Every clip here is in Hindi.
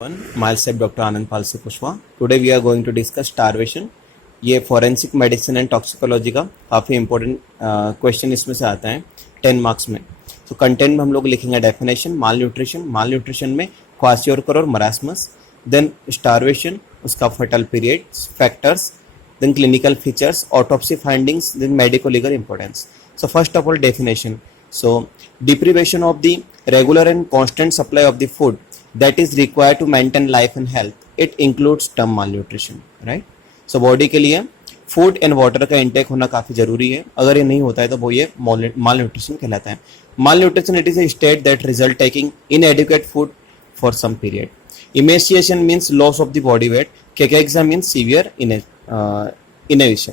Myself Dr. Anand Palse Pushwa. Today we are going to discuss starvation. ये फॉरेंसिक मेडिसिन एंड टॉक्सिकोलॉजी का काफ़ी इंपॉर्टेंट क्वेश्चन इसमें से आता है 10 मार्क्स में. तो कंटेंट में हम लोग लिखेंगे डेफिनेशन माल न्यूट्रिशन में क्वाशियोरकर और मरासमस, देन स्टारवेशन, उसका fatal period, factors, then clinical features, autopsy findings, then medico legal importance. So first of all definition. So deprivation of the regular and constant supply of the food that is required to maintain life and health, it includes term malnutrition, right? So body के लिए फूड एंड वाटर का इंटेक होना काफ़ी जरूरी है. अगर ये नहीं होता है तो वो ये माल न्यूट्रिशन कहलाता है. Malnutrition it is a state that result taking inadequate food for some period. Emaciation means loss of the body weight. Cachexia means severe inanition.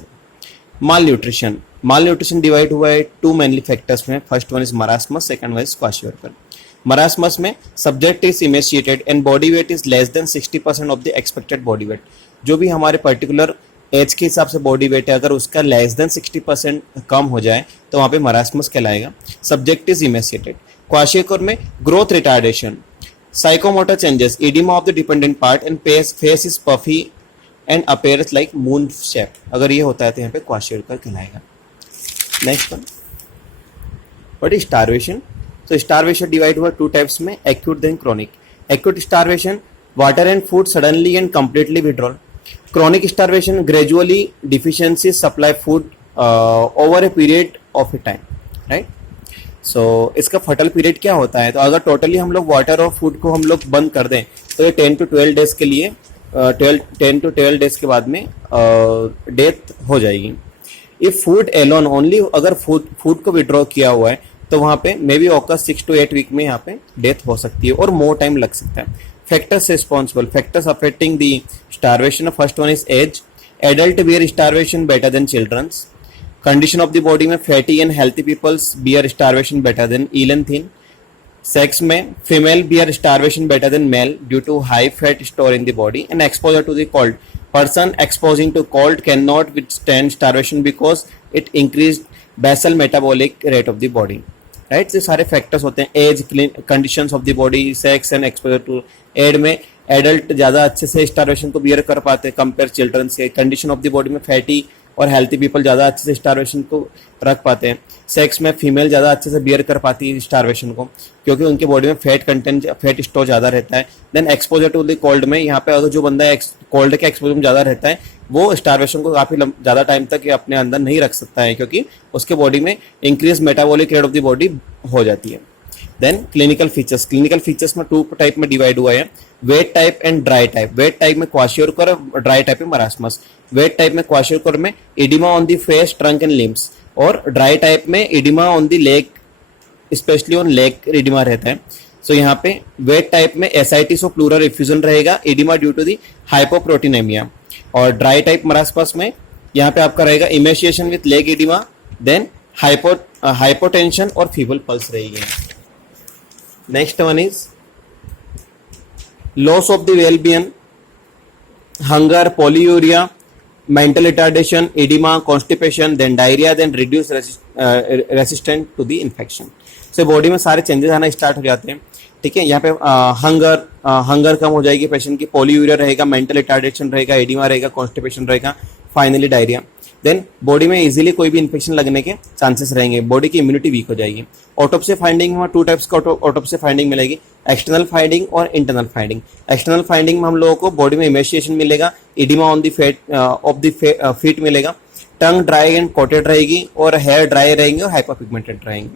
Malnutrition divide हुआ है टू मेनली फैक्टर्स में. First one is marasmus, second one is kwashiorkor. Marasmus में subject is emaciated and body weight is less than 60% of the expected body weight. जो भी हमारे पर्टिकुलर एज के हिसाब से बॉडी वेट है, अगर उसका लेस देन 60% कम हो जाए तो वहाँ पे मरासमस कहलाएगा. Subject is emaciated. क्वाशियोरकर में growth retardation, psychomotor changes, oedema of the dependent part and face is puffy and appears like moon shape. अगर ये होता है तो यहाँ पे क्वाशियोरकर कहलाएगा. Next one, what is starvation? तो स्टारवेशन डिवाइड हुआ टू टाइप्स में, acute then chronic. Acute starvation, water and food suddenly and completely withdrawal. Chronic starvation, gradually deficiency supply food over a period of A time, right? So इसका फर्टल पीरियड क्या होता है? तो अगर टोटली हम लोग वाटर और फूड को हम लोग बंद कर दें तो ये 10 to 12 डेज के लिए 10 to 12 डेज के बाद में डेथ हो जाएगी. इफ फूड एलोन ओनली, अगर फूड को विड्रॉ किया हुआ है तो वहाँ पे may be occur 6 to 8 week में यहाँ पे डेथ हो सकती है और मोर टाइम लग सकता है. Factors responsible, factors affecting the starvation. First one is age. Adult bear starvation better than childrens. Condition of the body में fatty and healthy peoples bear starvation better than ill and thin. Sex में female bear starvation better than male due to high fat store in the body and exposure to the cold. Person exposing to cold cannot withstand starvation because it increased basal metabolic rate of the body, right? ये सारे फैक्टर्स होते हैं. Age, conditions of the body, sex and exposure to. एड में एडल्ट ज़्यादा अच्छे से स्टारवेशन को बियर कर पाते हैं कंपेयर चिल्ड्रन से. कंडीशन ऑफ द बॉडी में फैटी और हेल्थी पीपल ज़्यादा अच्छे से स्टारवेशन को रख पाते हैं. सेक्स में फीमेल ज़्यादा अच्छे से बियर कर पाती है स्टारवेशन को क्योंकि उनके बॉडी में फैट कंटेंट, फैट स्टोर ज़्यादा रहता है. Then exposure to the cold में, यहाँ पे अगर जो बंदा कोल्ड के एक्सपोजर में ज़्यादा रहता है वो स्टारवेशन को काफ़ी ज़्यादा टाइम तक अपने अंदर नहीं रख सकता है क्योंकि उसके बॉडी में increase metabolic rate of the body हो जाती है. देन क्लिनिकल फीचर्स में टू टाइप में डिवाइड हुआ है, wet type and dry type. Wet type में क्वाशियोरकर, ड्राई टाइप में मरासमस. वेट टाइप में क्वाशियोरकर में oedema on the face, trunk and limbs, और ड्राई टाइप में oedema on the leg, specially on leg oedema रहता है. सो यहाँ पे वेट टाइप में एसाइटिस और प्लूरल इफ्यूजन रहेगा, oedema due to the hypoproteinaemia. और ड्राई टाइप मरासमस में यहाँ पे आपका रहेगा emaciation with leg oedema, then hypotension और फीबल पल्स रहेगी. Next one is loss of the wellbeing, hunger, polyuria, mental retardation, edema, constipation, then diarrhea, then reduced resistant to the infection. So body में सारे चेंजेस आना स्टार्ट हो जाते हैं. ठीक है, यहाँ पे हंगर कम हो जाएगी पेशेंट की, पॉलीयूरिया रहेगा, मेंटल रिटार्डेशन रहेगा, एडिमा रहेगा, कॉन्स्टिपेशन रहेगा, फाइनली डायरिया. देन बॉडी में इजीली कोई भी इन्फेक्शन लगने के चांसेस रहेंगे, बॉडी की इम्यूनिटी वीक हो जाएगी. ऑटोप्सी फाइंडिंग में टू टाइप्स का ऑटोप्सी फाइंडिंग मिलेगी, एक्सटर्नल फाइंडिंग और इंटरनल फाइंडिंग. एक्सटर्नल फाइंडिंग में हम लोगों को बॉडी में इमेशिएशन मिलेगा, oedema on the fat of the feet मिलेगा, टंग ड्राई एंड कोटेड रहेगी और हेयर ड्राई रहेंगे और हाइपरपिगमेंटेड रहेंगे.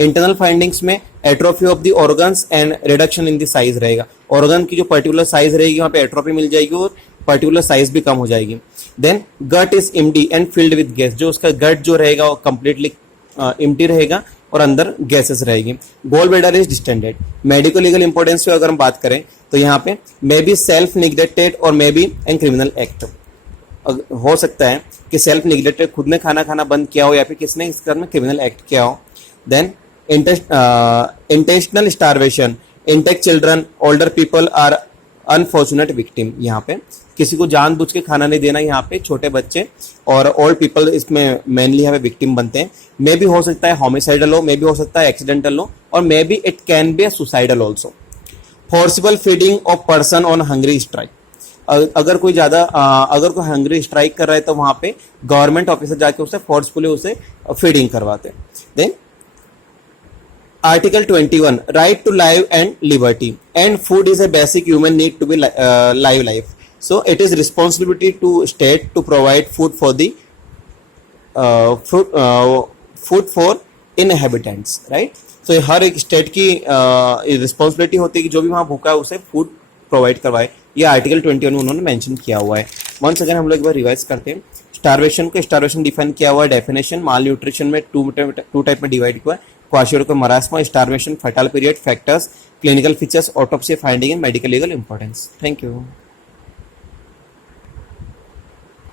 इंटरनल फाइंडिंग्स में atrophy of the organs and reduction in the size रहेगा. ऑर्गन की जो पर्टिकुलर साइज रहेगी वहाँ पे एट्रोफी मिल जाएगी और पर्टिकुलर साइज भी कम हो जाएगी. Then gut is empty and filled with gas. जो उसका गट जो रहेगा वो कंप्लीटली एम्प्टी रहेगा और अंदर गैसेस रहेगी. Gall bladder is distended. Medico legal importance पे अगर हम बात करें तो यहाँ पे मे बी सेल्फ निग्लेक्टेड और may be an criminal act. हो सकता है कि सेल्फ निग्लेक्टेड, खुद ने खाना बंद किया हो या फिर किसने इस में क्रिमिनल एक्ट किया हो. Then intentional starvation, intake children, older people are unfortunate victim. यहाँ पे किसी को जानबूझ के खाना नहीं देना, यहाँ पे छोटे बच्चे और ओल्ड पीपल इसमें मेनली यहाँ पे विक्टिम बनते हैं. मे भी हो सकता है होमिसाइडल हो, मे भी हो सकता है एक्सीडेंटल हो, और may B it can be suicidal also. Forcible feeding of person on hungry strike, अगर कोई हंग्री स्ट्राइक कर रहा है तो वहां पे गवर्नमेंट ऑफिसर जाके उसे फोर्सफुली उसे फीडिंग करवाते हैं. Then Article 21, right to life and liberty, and food is a basic human need to be live life. So it is responsibility to state to provide food for the food for inhabitants, right? So हर एक स्टेट की रिस्पॉन्सिबिलिटी होती है कि जो भी वहाँ भूखा है उसे फूड प्रोवाइड करवाए. ये आर्टिकल 21 में उन्होंने मेंशन किया हुआ है. वंस अगेन हम लोग एक बार रिवाइज करते हैं. स्टारवेशन डिफाइन किया हुआ है. डेफिनेशन, माल न्यूट्रिशन में टू टाइप में डिवाइड हुआ है. Kwashiorkor marasmus, starvation, fatal period, factors, clinical features, autopsy finding and medical legal importance. Thank you.